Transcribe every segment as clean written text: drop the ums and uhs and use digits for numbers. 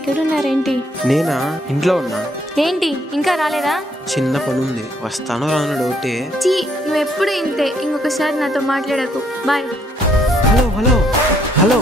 ఎక్కడున్నారేంటి? నేనా? ఇంట్లో ఉన్నా. ఏంటి ఇంకా రాలేదా? చిన్న పని ఉంది, వస్తానో రాను డౌటే. నువ్వు ఎప్పుడు ఇంతే, ఇంకొకసారి నాతో మాట్లాడకు. Bye. Hello hello hello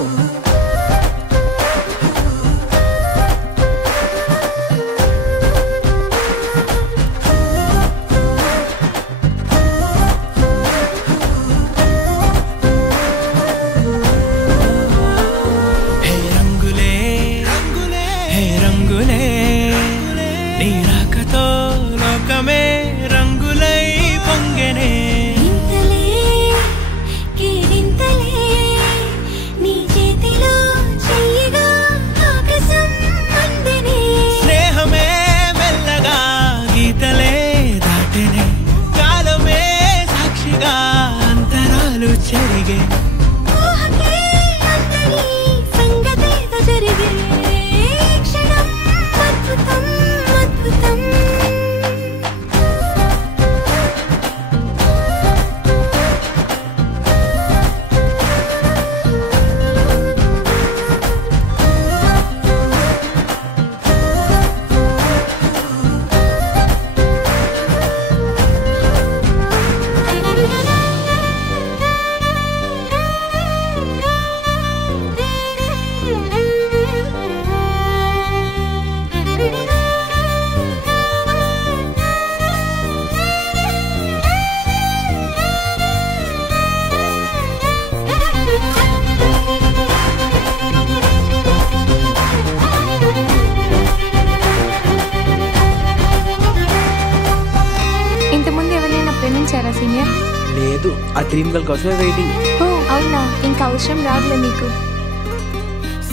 senior? లేదు, ఆ డ్రీమ్ గర్ల్ కోసమే వెయిటింగ్. ఓ అవునా, ఇంకా అవసరం రాదులే నీకు.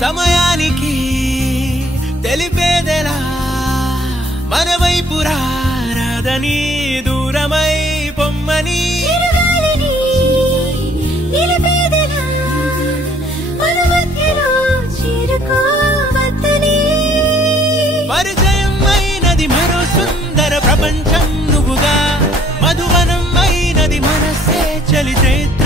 సమయానికి తెలిపేదెలా మన వైపు రాదని, దూరమై పొమ్మని పరిచయం అయినది మరో సుందర ప్రపంచం నువ్వుగా, మధువనం అయినది మనసే చలి చైత్ర